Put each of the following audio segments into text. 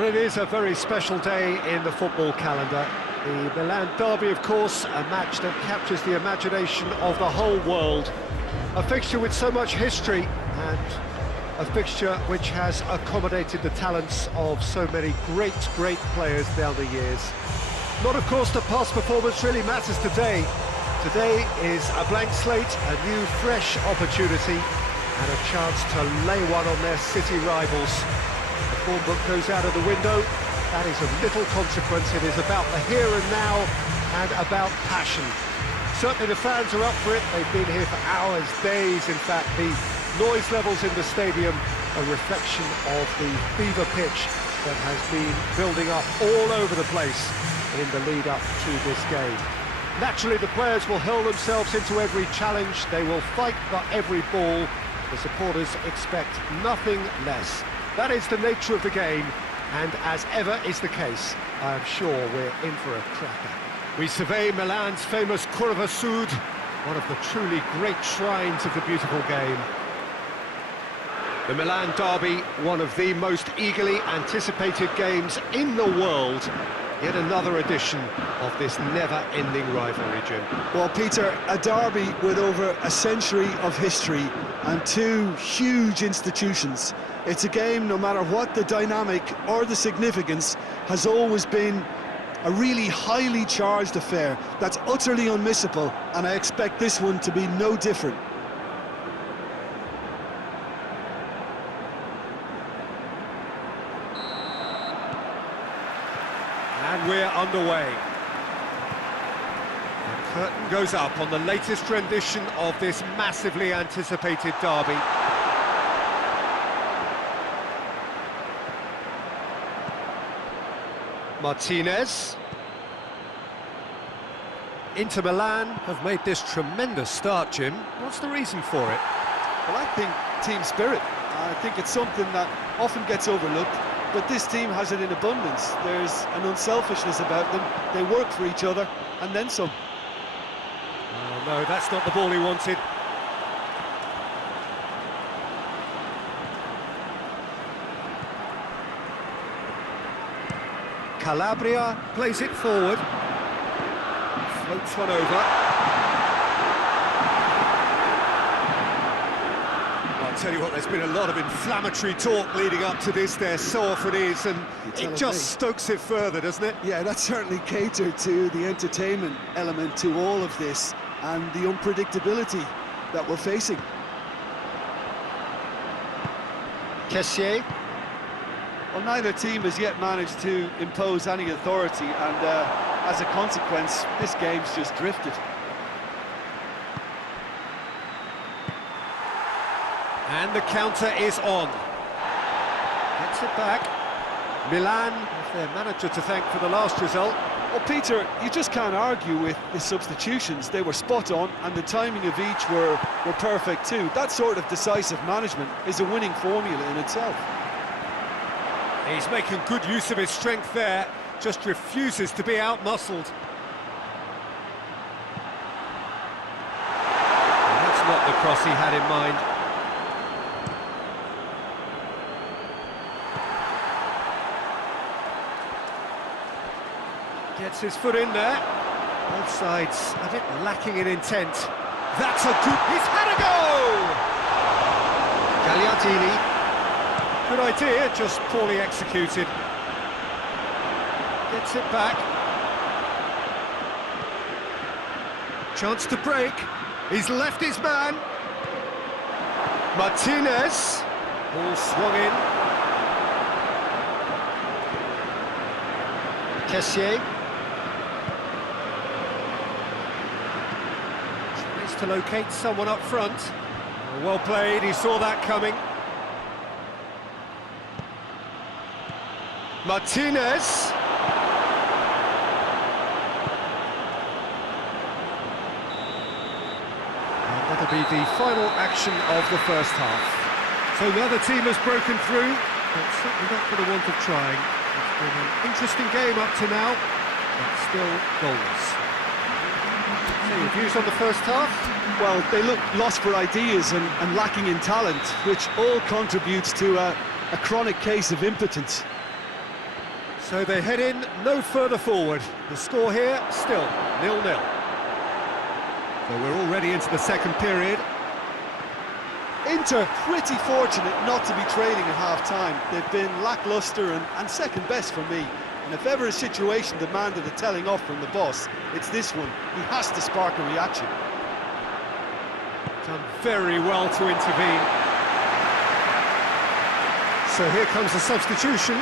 Well, it is a very special day in the football calendar. The Milan Derby, of course, a match that captures the imagination of the whole world. A fixture with so much history and a fixture which has accommodated the talents of so many great players down the years. Not, of course, that past performance really matters today. Today is a blank slate, a new, fresh opportunity, and a chance to lay one on their city rivals. The form book goes out of the window. That is of little consequence. It is about the here and now and about passion. Certainly the fans are up for it. They've been here for hours, days. In fact, the noise levels in the stadium, a reflection of the fever pitch that has been building up all over the place in the lead up to this game. Naturally, the players will hurl themselves into every challenge. They will fight for every ball. The supporters expect nothing less. That is the nature of the game, and as ever is the case, I am sure we're in for a cracker. We survey Milan's famous Curva Sud, one of the truly great shrines of the beautiful game. The Milan Derby, one of the most eagerly anticipated games in the world. Yet another edition of this never-ending rivalry, Jim. Well, Peter, a derby with over a century of history and two huge institutions. It's a game, no matter what the dynamic or the significance, has always been a really highly charged affair that's utterly unmissable, and I expect this one to be no different. And we're underway. The curtain goes up on the latest rendition of this massively anticipated derby. Martinez. Inter Milan have made this tremendous start, Jim. What's the reason for it? Well, I think team spirit. I think it's something that often gets overlooked, but this team has it in abundance. There's an unselfishness about them. They work for each other, and then some. Oh, no, that's not the ball he wanted. Calabria plays it forward. Floats one over. I'll tell you what, there's been a lot of inflammatory talk leading up to this, there so often is, and it just stokes it further, doesn't it? Yeah, that's certainly catered to the entertainment element to all of this and the unpredictability that we're facing. Kessié. Well, neither team has yet managed to impose any authority, and as a consequence, this game's just drifted. And the counter is on. Gets it back. Milan have their manager to thank for the last result. Well, Peter, you just can't argue with the substitutions. They were spot on, and the timing of each were perfect too. That sort of decisive management is a winning formula in itself. He's making good use of his strength there, just refuses to be out-muscled. That's not the cross he had in mind. Gets his foot in there. Both sides a bit lacking in intent. That's a good... He's had a goal! Gagliardini. Good idea, just poorly executed. Gets it back. Chance to break. He's left his man. Martinez. Ball swung in. Kessié. Tries to locate someone up front. Well played, he saw that coming. Martinez. And that'll be the final action of the first half. So the other team has broken through, but certainly not for the want of trying. It's been an interesting game up to now, but still goalless. So your views on the first half? Well, they look lost for ideas and lacking in talent, which all contributes to a chronic case of impotence. So they head in no further forward. The score here, still 0-0. So we're already into the second period. Inter pretty fortunate not to be trailing at half-time. They've been lacklustre and second best for me. And if ever a situation demanded a telling off from the boss, it's this one. He has to spark a reaction. Done very well to intervene. So here comes the substitution.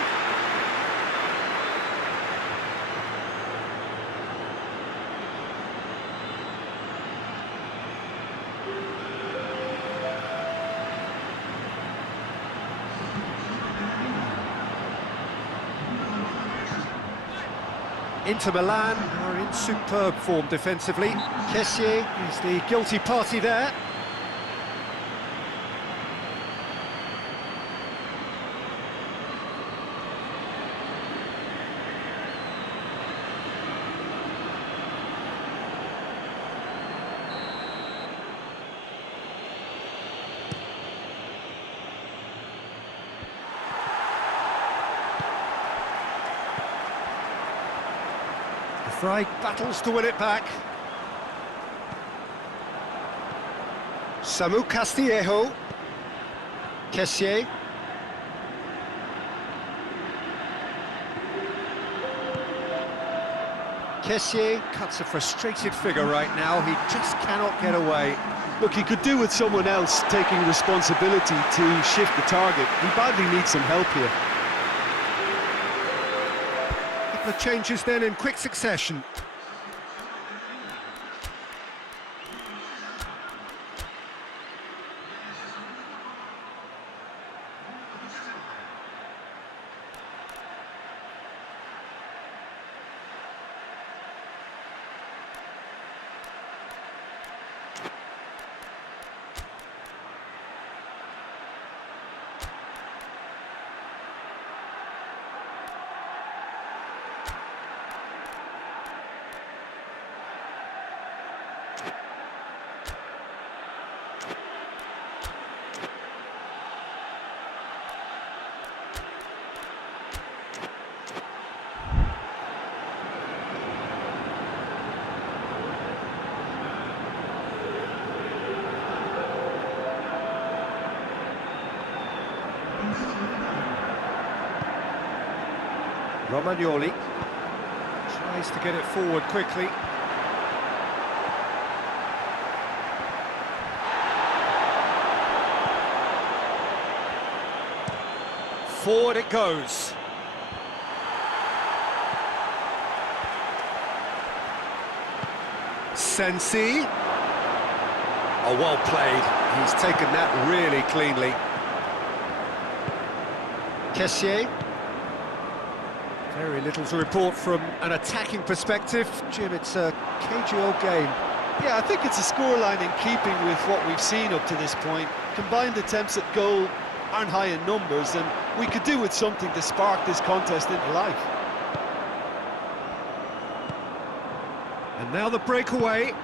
Inter Milan are in superb form defensively. Kessié is the guilty party there. Fry battles to win it back. Samu Castillejo. Kessié. Kessié cuts a frustrated figure right now. He just cannot get away. Look, he could do with someone else taking responsibility to shift the target. He badly needs some help here. The changes then in quick succession. Romagnoli tries to get it forward quickly. Forward it goes. Sensi. Oh, well played. He's taken that really cleanly. Kessié. Very little to report from an attacking perspective. Jim, it's a cagey old game. Yeah, I think it's a scoreline in keeping with what we've seen up to this point. Combined attempts at goal aren't high in numbers, and we could do with something to spark this contest into life. And now the breakaway.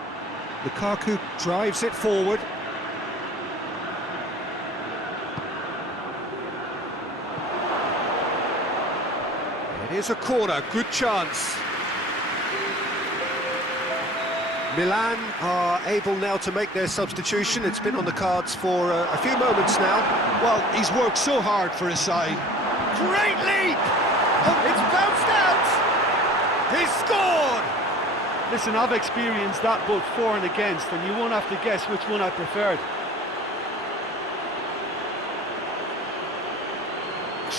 Lukaku drives it forward. It is a corner, good chance. Milan are able now to make their substitution. It's been on the cards for a few moments now. Well, he's worked so hard for his side. Great leap! Oh, it's bounced out! He's scored! Listen, I've experienced that both for and against, and you won't have to guess which one I preferred.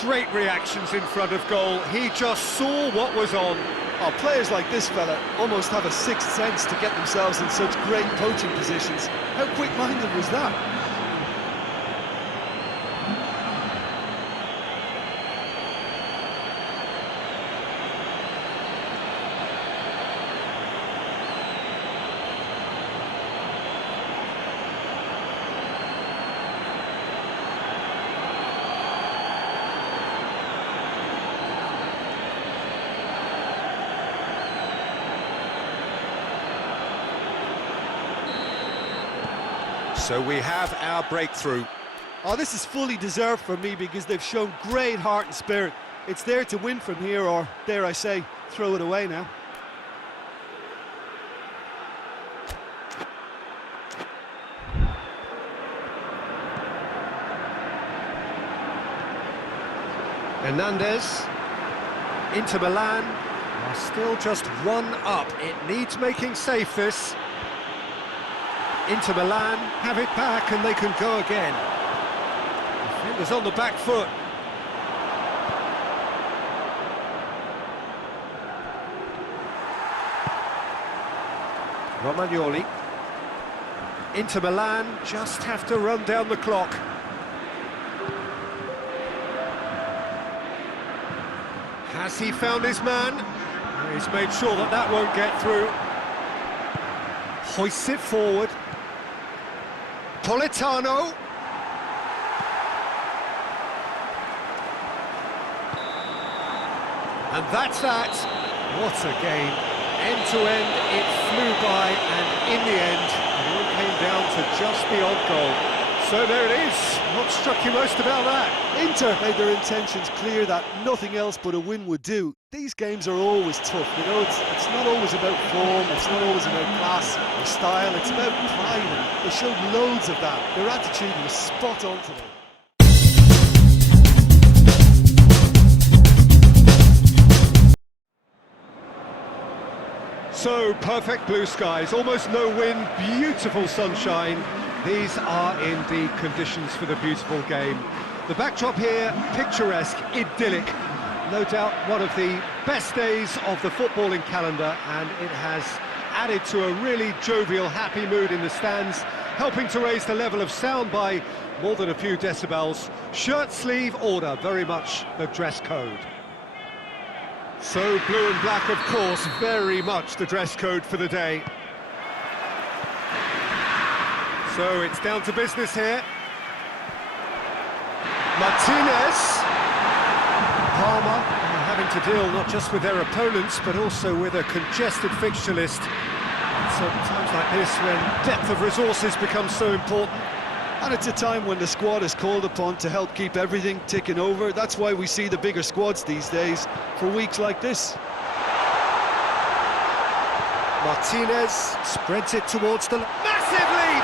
Great reactions in front of goal. He just saw what was on. Oh, players like this fella almost have a sixth sense to get themselves in such great coaching positions. How quick-minded was that? So we have our breakthrough. Oh, this is fully deserved for me because they've shown great heart and spirit. It's there to win from here, or, dare I say, throw it away now. Hernandez, Inter Milan are still just 1 up. It needs making safe, this. Inter Milan have it back and they can go again. Defenders on the back foot. Romagnoli. Inter Milan just have to run down the clock. Has he found his man? He's made sure that that won't get through. Hoists it forward. Politano. And that's that. What a game. End to end, it flew by, and in the end, it all came down to just the odd goal. So there it is. What struck you most about that? Inter made their intentions clear that nothing else but a win would do. These games are always tough, you know, it's not always about form, it's not always about class or style, it's about pride, and they showed loads of that. Their attitude was spot on today. So, perfect blue skies, almost no wind, beautiful sunshine. These are indeed conditions for the beautiful game. The backdrop here, picturesque, idyllic. No doubt one of the best days of the footballing calendar, and it has added to a really jovial, happy mood in the stands, helping to raise the level of sound by more than a few decibels. Shirt sleeve order, very much the dress code. So blue and black, of course, very much the dress code for the day. So it's down to business here. Martinez. Palmer having to deal not just with their opponents, but also with a congested fixture list. It's at times like this when depth of resources becomes so important. And it's a time when the squad is called upon to help keep everything ticking over. That's why we see the bigger squads these days for weeks like this. Martinez spreads it towards the... Massive leap!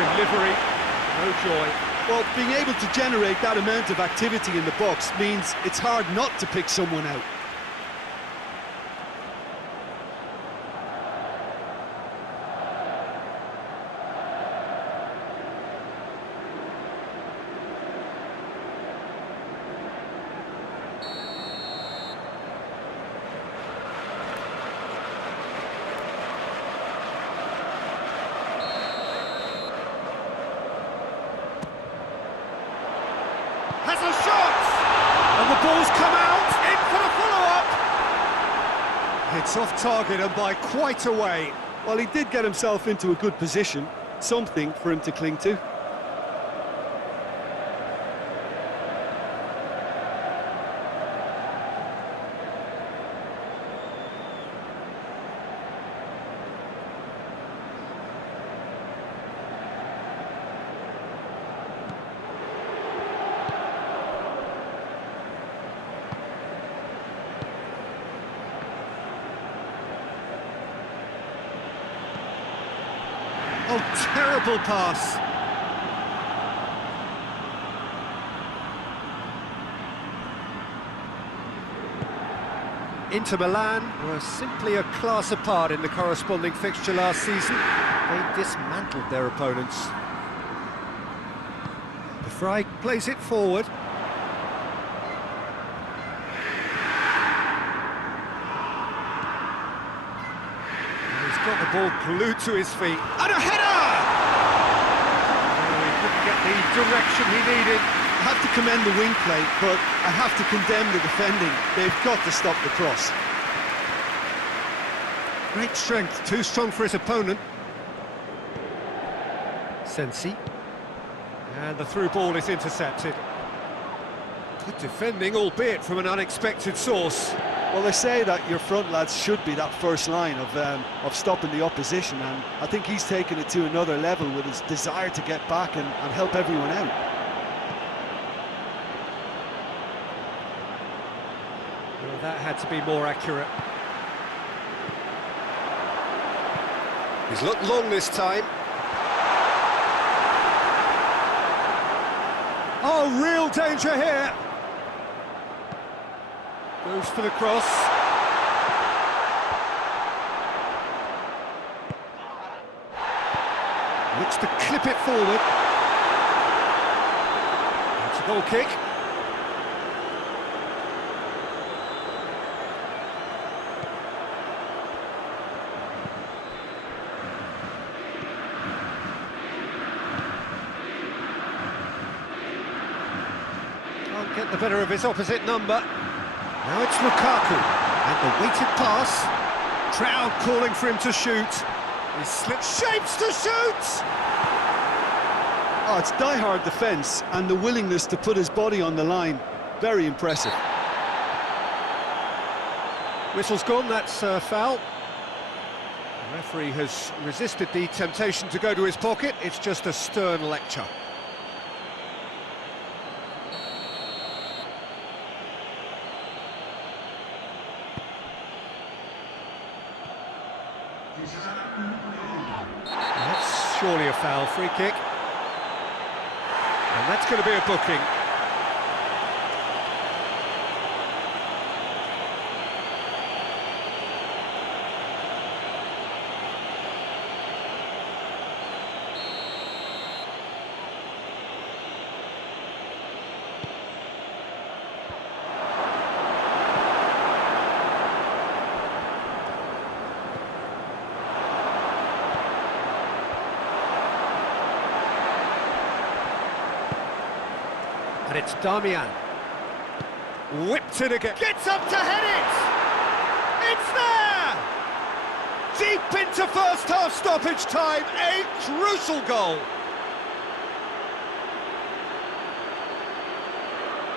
Delivery, no joy. Well, being able to generate that amount of activity in the box means it's hard not to pick someone out. Has a shot! And the ball's come out, in for the follow-up! It's off target and by quite a way. Well, he did get himself into a good position, something for him to cling to. Oh, terrible pass. Inter Milan were simply a class apart in the corresponding fixture last season. They dismantled their opponents. De Vrij plays it forward. Got the ball glued to his feet, and a header! Oh, he couldn't get the direction he needed. I have to commend the wing play, but I have to condemn the defending. They've got to stop the cross. Great strength, too strong for his opponent. Sensi. And the through ball is intercepted. Good defending, albeit from an unexpected source. Well, they say that your front lads should be that first line of stopping the opposition, and I think he's taken it to another level with his desire to get back and help everyone out. had to be more accurate. He's looked long this time. Oh, real danger here. Goes for the cross. Looks to clip it forward. It's a goal kick. Can't get the better of his opposite number. Now it's Lukaku, and the weighted pass. Crowd calling for him to shoot. He slips, shapes to shoot! Oh, it's die-hard defence and the willingness to put his body on the line. Very impressive. Whistle's gone, that's a foul. The referee has resisted the temptation to go to his pocket. It's just a stern lecture. That's surely a foul, free kick. And that's going to be a booking. And it's Damian. Whipped it again. Gets up to head it! It's there! Deep into first half stoppage time. A crucial goal.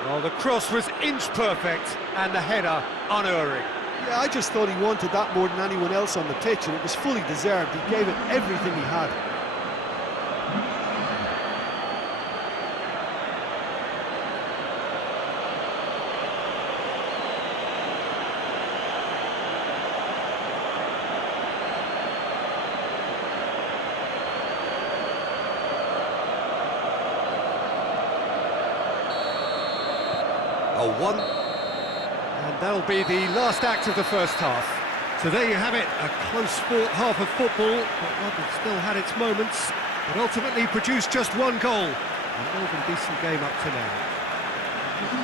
Well, the cross was inch perfect and the header unerring. Yeah, I just thought he wanted that more than anyone else on the pitch, and it was fully deserved. He gave it everything he had. A 1, and that'll be the last act of the first half. So there you have it, a close-fought half of football, but one that still had its moments, but ultimately produced just one goal. A more than decent game up to now.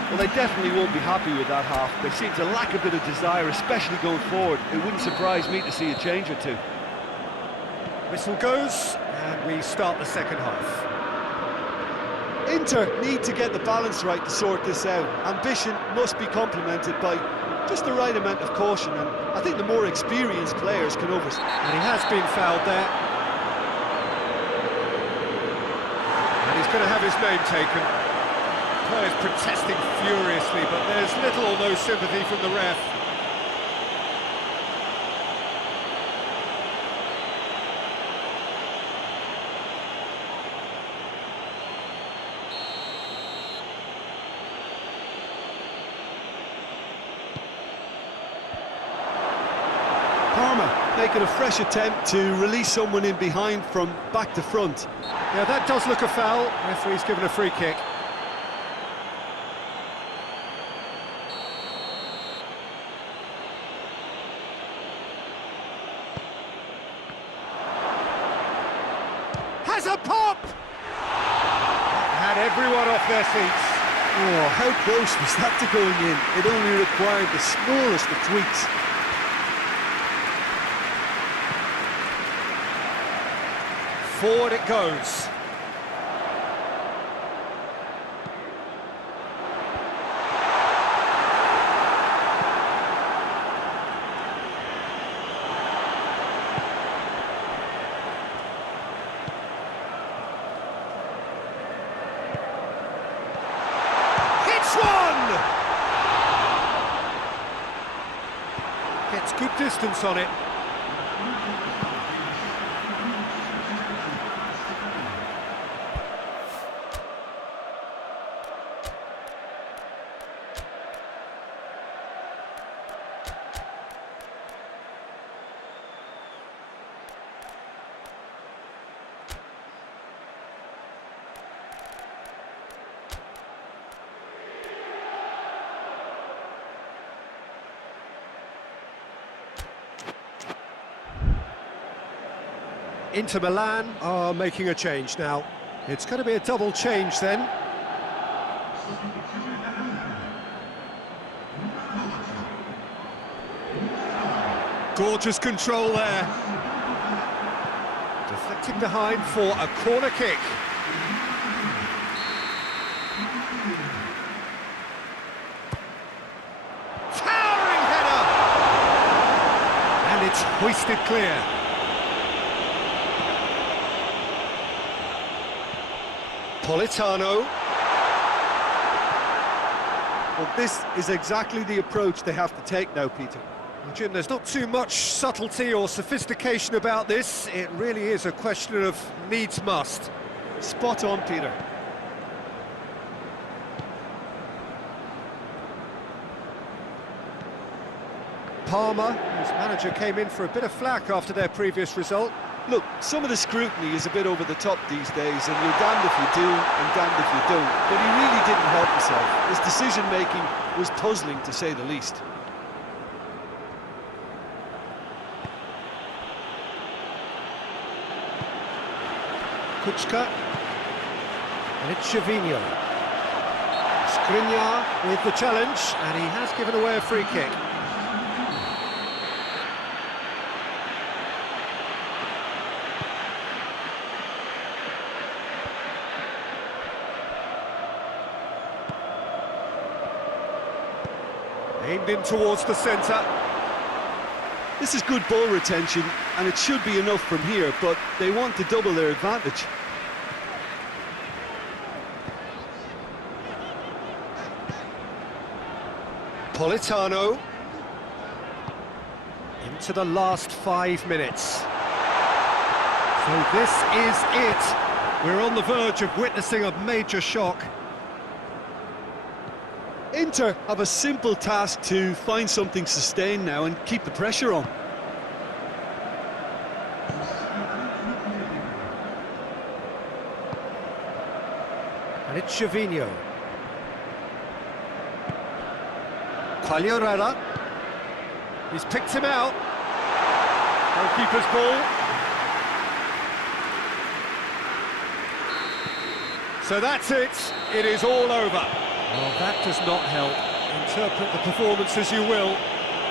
Well, they definitely won't be happy with that half. They seem to lack a bit of desire, especially going forward. It wouldn't surprise me to see a change or two. Whistle goes, and we start the second half. Inter need to get the balance right to sort this out. Ambition must be complemented by just the right amount of caution, and I think the more experienced players can oversee. And he has been fouled there. And he's going to have his name taken. Players protesting furiously, but there's little or no sympathy from the ref. Parma making a fresh attempt to release someone in behind from back to front. Yeah, that does look a foul. Referee's given a free kick. Has a pop! That had everyone off their seats. Oh, how close was that to going in? It only required the smallest of tweaks. Forward it goes. Hits one! Gets good distance on it. Inter Milan are making a change now. It's going to be a double change then. Gorgeous control there. Deflecting behind for a corner kick. Towering header! And it's hoisted clear. Politano. Well, this is exactly the approach they have to take now, Peter. Well, Jim, there's not too much subtlety or sophistication about this. It really is a question of needs must. Spot on, Peter. Palmer, whose manager came in for a bit of flack after their previous result. Look, some of the scrutiny is a bit over the top these days, and you're damned if you do and damned if you don't. But he really didn't help himself. His decision-making was puzzling, to say the least. Kuchka. And it's Gervinho. Skriniar with the challenge, and he has given away a free kick. Aimed in towards the centre. This is good ball retention, and it should be enough from here, but they want to double their advantage. Politano. Into the last 5 minutes. So this is it. We're on the verge of witnessing a major shock. Inter have a simple task to find something sustained now and keep the pressure on. And it's Gervinho. Quagliarella. He's picked him out. Goalkeeper's ball. So that's it. It is all over. Well, that does not help. Interpret the performance as you will,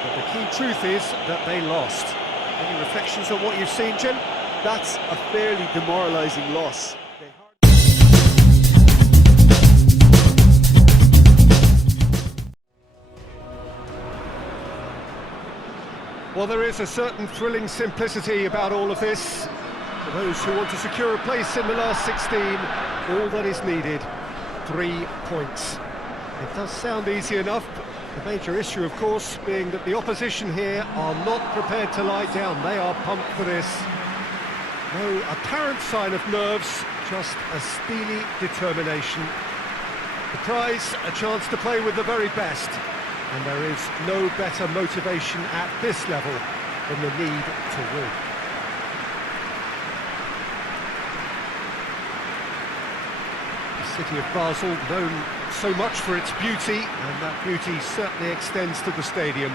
but the key truth is that they lost. Any reflections on what you've seen, Jim? That's a fairly demoralising loss. Well, there is a certain thrilling simplicity about all of this. For those who want to secure a place in the last 16, all that is needed, 3 points. It does sound easy enough, but the major issue, of course, being that the opposition here are not prepared to lie down. They are pumped for this. No apparent sign of nerves, just a steely determination. The prize, a chance to play with the very best. And there is no better motivation at this level than the need to win. The city of Basel, known so much for its beauty, and that beauty certainly extends to the stadium.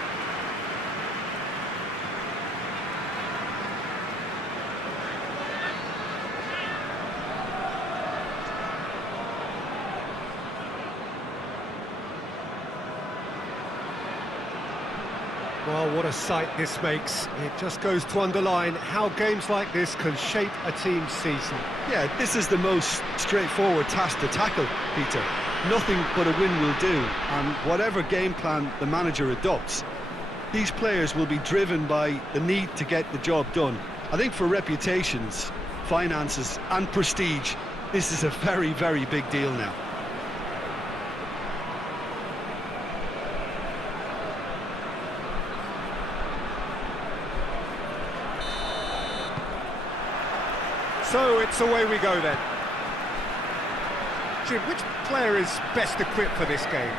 Well, what a sight this makes. It just goes to underline how games like this can shape a team's season. Yeah, this is the most straightforward task to tackle, Peter. Nothing but a win will do, and whatever game plan the manager adopts, these players will be driven by the need to get the job done. I think for reputations, finances and prestige, this is a very, very big deal now. So it's away we go then. Jim, which player is best equipped for this game?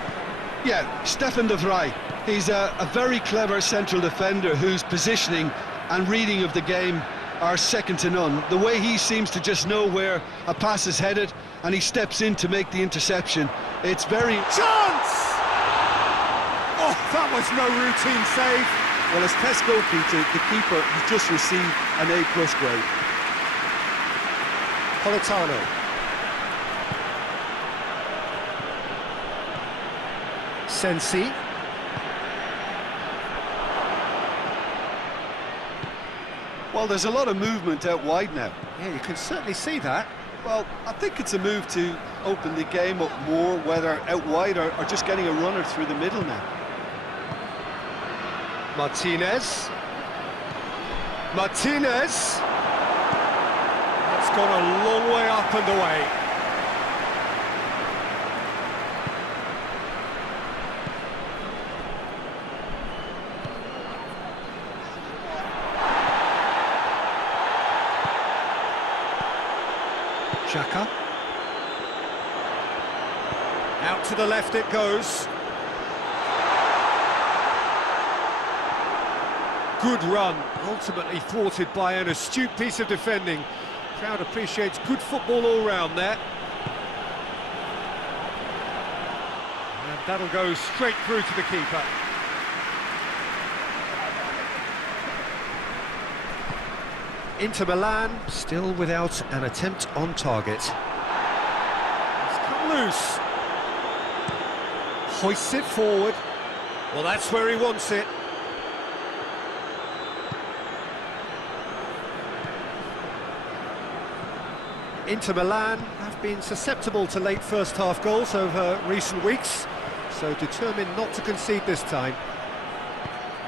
Yeah, Stefan de Vrij. He's a very clever central defender whose positioning and reading of the game are second to none. The way he seems to just know where a pass is headed and he steps in to make the interception. It's very... Chance! Oh, that was no routine save. Well, as Tesco, Peter, the keeper has just received an A+ grade. Politano. Sensi. Well, there's a lot of movement out wide now. Yeah, you can certainly see that. Well, I think it's a move to open the game up more, whether out wide or just getting a runner through the middle now. Martinez. Martinez! It's gone a long way up and away. Jika. Out to the left it goes. Good run, ultimately thwarted by an astute piece of defending. Crowd appreciates good football all round there. And that'll go straight through to the keeper. Inter Milan still without an attempt on target. It's come loose. Hoists it forward. Well, that's where he wants it. Inter Milan have been susceptible to late first-half goals over recent weeks, so determined not to concede this time.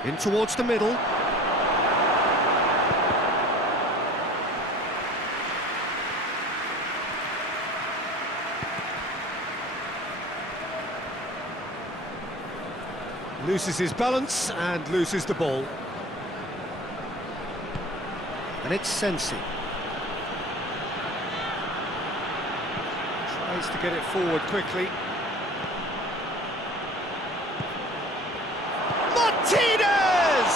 In towards the middle. Loses his balance and loses the ball. And it's Sensi. Tries to get it forward quickly. Martinez!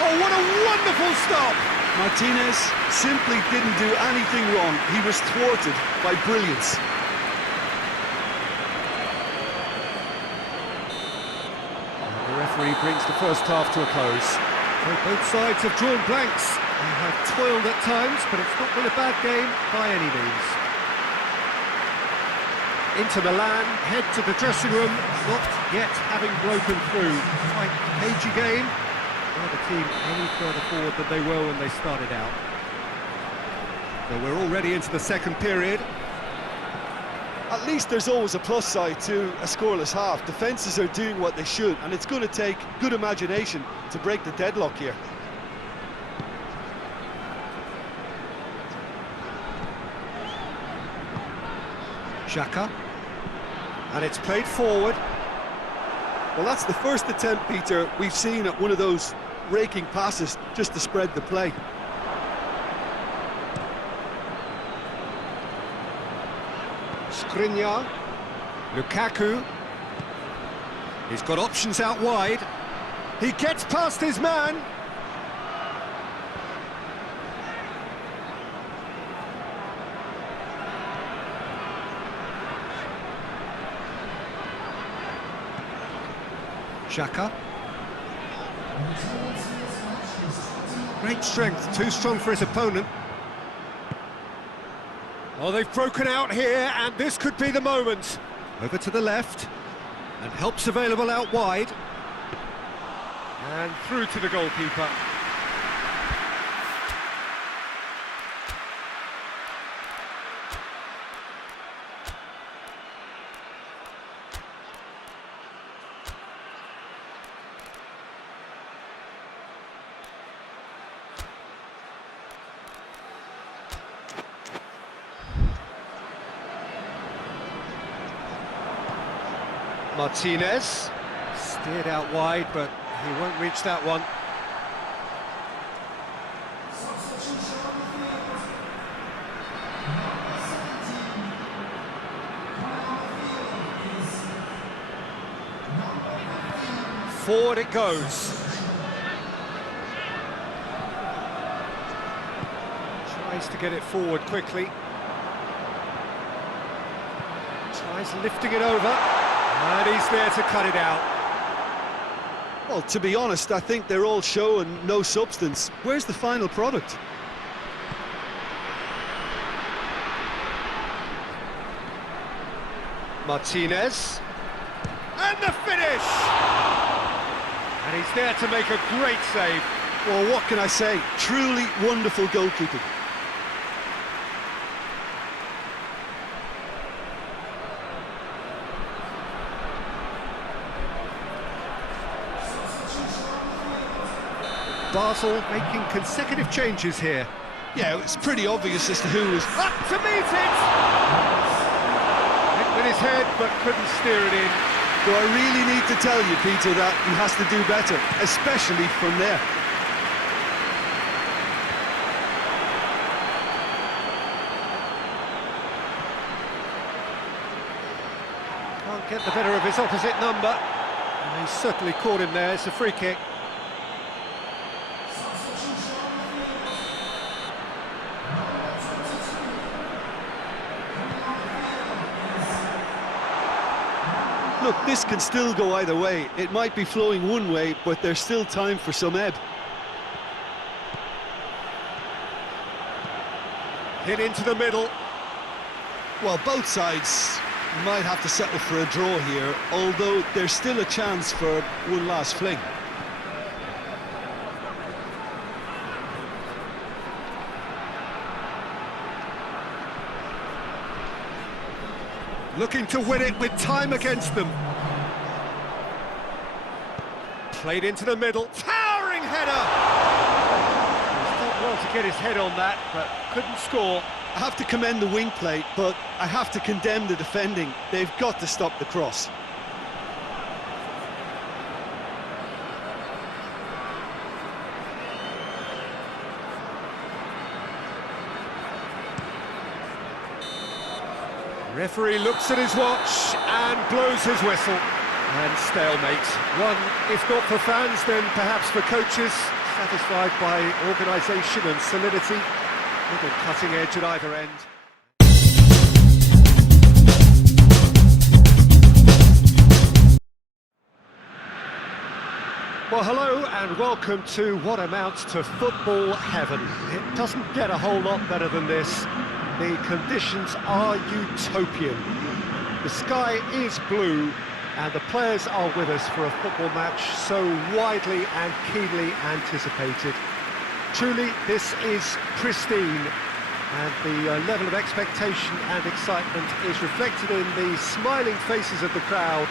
Oh, what a wonderful stop! Martinez simply didn't do anything wrong. He was thwarted by brilliance. The referee brings the first half to a close. So both sides have drawn blanks and have toiled at times, but it's not been a bad game by any means. Inter Milan head to the dressing room, not yet having broken through. Quite a cagey game. Now the team any further forward than they were when they started out. So we're already into the second period. At least there's always a plus side to a scoreless half. Defences are doing what they should, and it's going to take good imagination to break the deadlock here. Jika. And it's played forward. Well, that's the first attempt, Peter, we've seen at one of those raking passes just to spread the play. Skriniar, Lukaku, he's got options out wide, he gets past his man. Jika. Great strength, too strong for his opponent. Oh, they've broken out here, and this could be the moment. Over to the left, and help's available out wide. And through to the goalkeeper. Martinez, steered out wide, but he won't reach that one. Forward it goes. Tries to get it forward quickly. Tries lifting it over. And he's there to cut it out. Well, to be honest, I think they're all show and no substance. Where's the final product? Martinez. And the finish! And he's there to make a great save. Well, what can I say? Truly wonderful goalkeeping. Basel making consecutive changes here. Yeah, it's pretty obvious as to who was... Up to meet it! Hit with his head, but couldn't steer it in. Do I really need to tell you, Peter, that he has to do better, especially from there? Can't get the better of his opposite number. And he's certainly caught him there. It's a free kick. Look, this can still go either way. It might be flowing one way, but there's still time for some ebb. Hit into the middle. Well, both sides might have to settle for a draw here, although there's still a chance for one last fling. Looking to win it with time against them. Played into the middle. Towering header! He's done well to get his head on that, but couldn't score. I have to commend the wing play, but I have to condemn the defending. They've got to stop the cross. Referee looks at his watch and blows his whistle. And stalemate. One, if not for fans, then perhaps for coaches, satisfied by organisation and solidity. Little cutting edge at either end. Well, hello and welcome to what amounts to football heaven. It doesn't get a whole lot better than this. The conditions are utopian. The sky is blue and the players are with us for a football match so widely and keenly anticipated. Truly, this is pristine, and the level of expectation and excitement is reflected in the smiling faces of the crowd.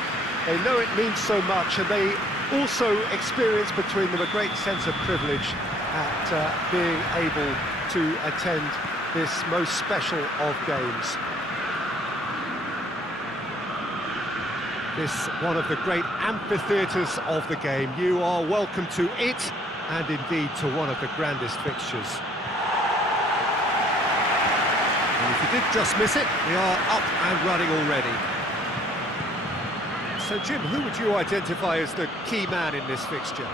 They know it means so much, and they also experience between them a great sense of privilege at being able to attend this most special of games. This one of the great amphitheatres of the game. You are welcome to it, and indeed to one of the grandest fixtures. And if you did just miss it, we are up and running already. So Jim, who would you identify as the key man in this fixture?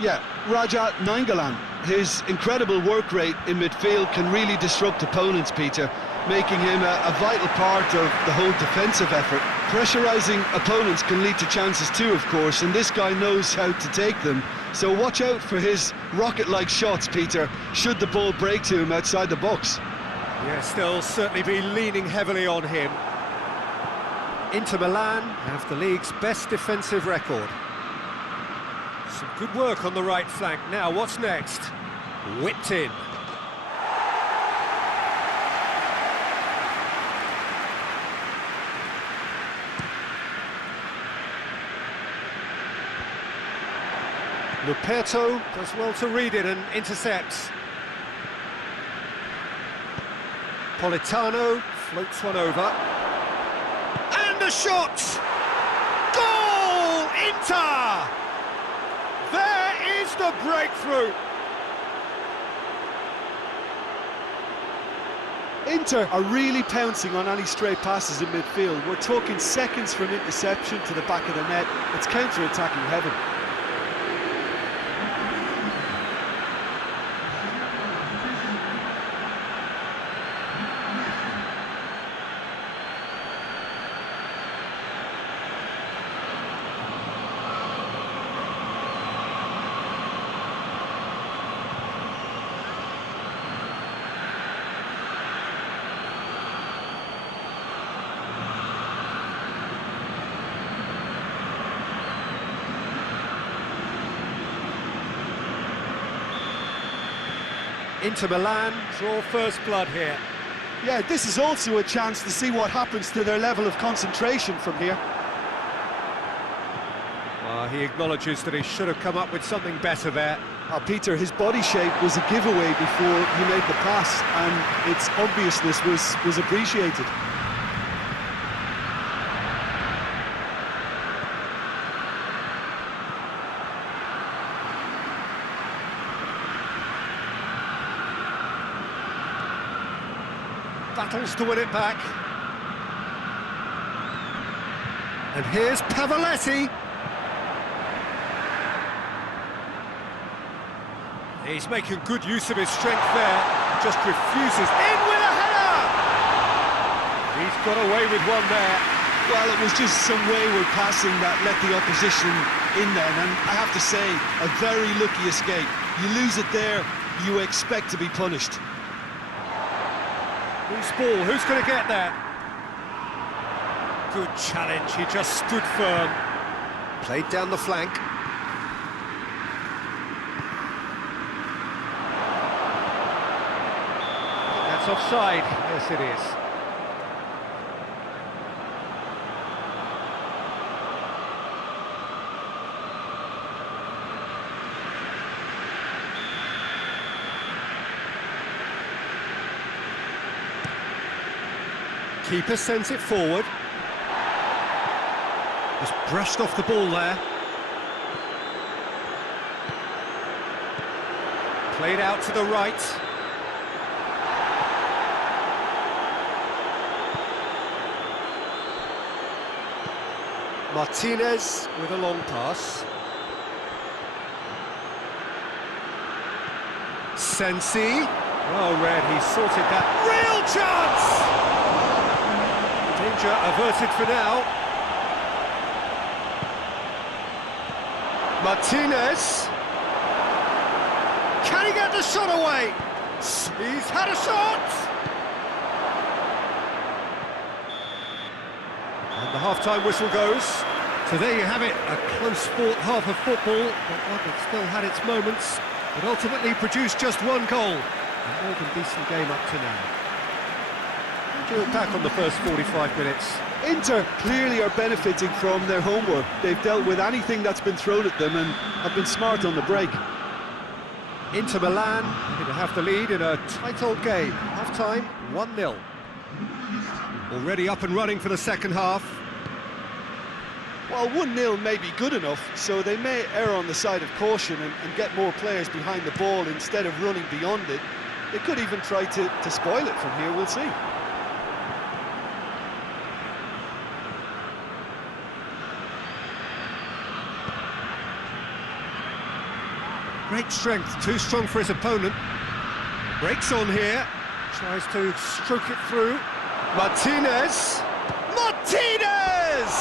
Yeah, Raja Nainggolan. His incredible work rate in midfield can really disrupt opponents, Peter, making him a vital part of the whole defensive effort. Pressurising opponents can lead to chances too, of course, and this guy knows how to take them. So watch out for his rocket-like shots, Peter, should the ball break to him outside the box. Yes, they'll certainly be leaning heavily on him. Inter Milan have the league's best defensive record. Some good work on the right flank. Now, what's next? Whipped in. Luperto does well to read it and intercepts. Politano floats one over. And a shot! Goal! Inter! There is the breakthrough! Inter are really pouncing on any stray passes in midfield. We're talking seconds from interception to the back of the net. It's counter-attacking heaven. Inter Milan draw first blood here. Yeah, this is also a chance to see what happens to their level of concentration from here. He acknowledges that he should have come up with something better there. Peter, his body shape was a giveaway before he made the pass, and its obviousness was appreciated. Battles to win it back. And here's Pavoletti. He's making good use of his strength there, just refuses. In with a header! He's got away with one there. Well, it was just some wayward passing that let the opposition in then, and I have to say, a very lucky escape. You lose it there, you expect to be punished. Loose ball, who's going to get there? Good challenge, he just stood firm. Played down the flank. That's offside, yes it is. Keeper sends it forward. Just brushed off the ball there. Played out to the right. Martinez with a long pass. Sensi. Well read, he sorted that. Real chance! Danger averted for now. Martinez. Can he get the shot away? He's had a shot! And the half-time whistle goes. So there you have it, a close-fought half of football, but one that still had its moments, but ultimately produced just one goal. A more than decent game up to now. How do you look back on the first 45 minutes? Inter clearly are benefiting from their homework. They've dealt with anything that's been thrown at them and have been smart on the break. Inter Milan going to have the lead in a tight old game. Half-time, 1-0. Already up and running for the second half. Well, 1-0 may be good enough, so they may err on the side of caution and get more players behind the ball instead of running beyond it. They could even try to spoil it from here, we'll see. Great strength, too strong for his opponent. Breaks on here, tries to stroke it through. Martinez! Martinez!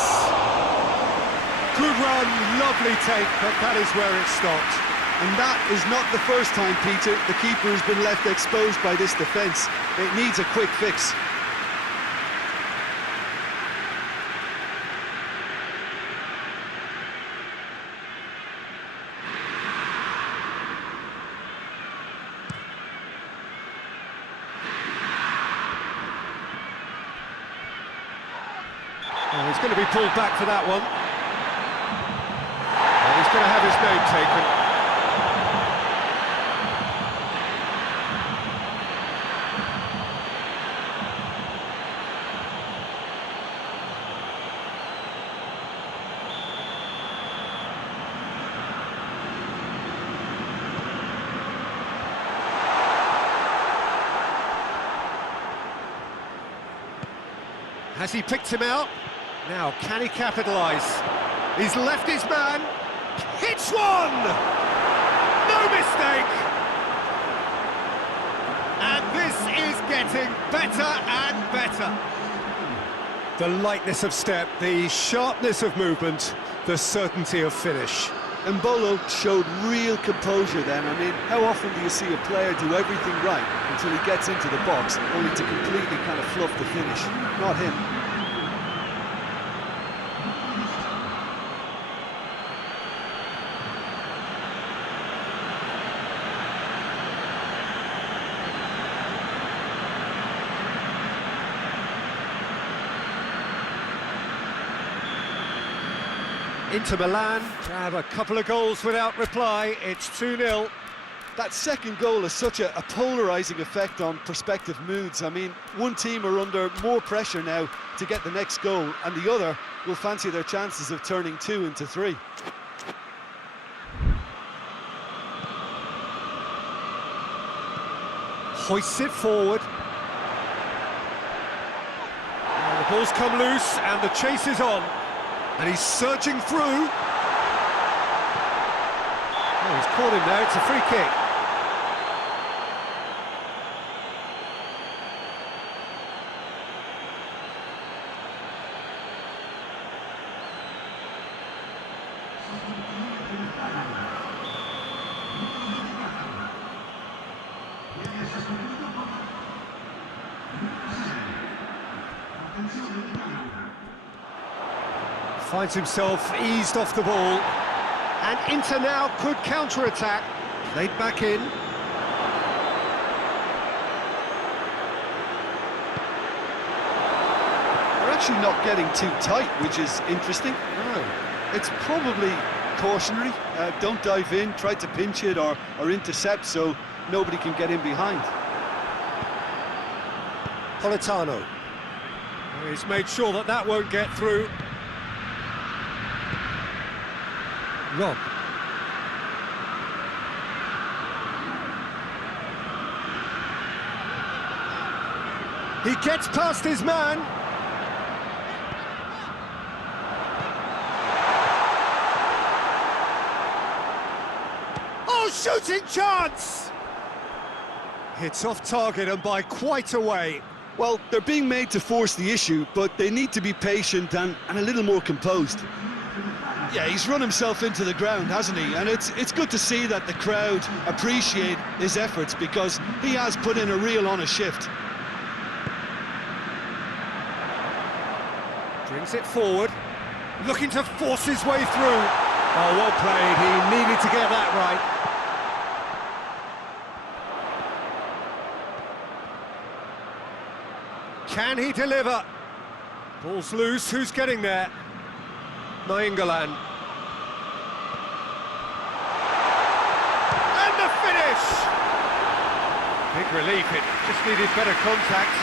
Good run, lovely take, but that is where it stopped. And that is not the first time, Peter, the keeper has been left exposed by this defence. It needs a quick fix. Oh, he's going to be pulled back for that one. And he's going to have his name taken. Has he picked him out? Now, can he capitalise? He's left his man. Hits one! No mistake! And this is getting better and better. The lightness of step, the sharpness of movement, the certainty of finish. Mbolo showed real composure then. I mean, how often do you see a player do everything right until he gets into the box, only to completely kind of fluff the finish? Not him. Inter Milan grab a couple of goals without reply. It's 2-0. That second goal has such a polarising effect on prospective moods. I mean, one team are under more pressure now to get the next goal, and the other will fancy their chances of turning 2 into 3. Hoists it forward. And the ball's come loose, and the chase is on. And he's surging through. Oh, he's caught him there, it's a free kick. Finds himself eased off the ball, and Inter now could counter-attack. Played back in. They're actually not getting too tight, which is interesting. No. It's probably cautionary. Don't dive in, try to pinch it or intercept so nobody can get in behind. Politano. He's made sure that that won't get through. Rob. He gets past his man. Oh, shooting chance! Hits off target and by quite a way. Well, they're being made to force the issue, but they need to be patient and a little more composed. Yeah, he's run himself into the ground, hasn't he? And it's good to see that the crowd appreciate his efforts because he has put in a real honest shift. Brings it forward, looking to force his way through. Oh, well played, he needed to get that right. Can he deliver? Ball's loose, who's getting there? Nainggolan. And the finish! Big relief, it just needed better contact.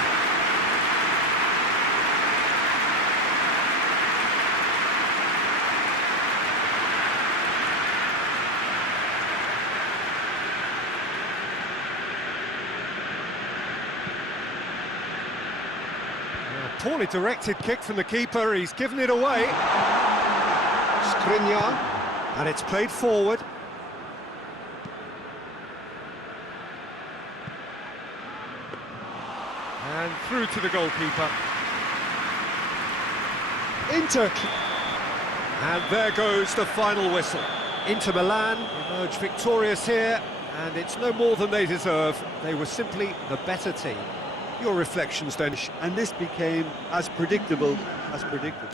Poorly directed kick from the keeper, he's given it away. Skriniar, and it's played forward. And through to the goalkeeper. Inter. And there goes the final whistle. Inter Milan emerge victorious here, and it's no more than they deserve. They were simply the better team. Your reflections, Dennis? And this became as predictable as predicted.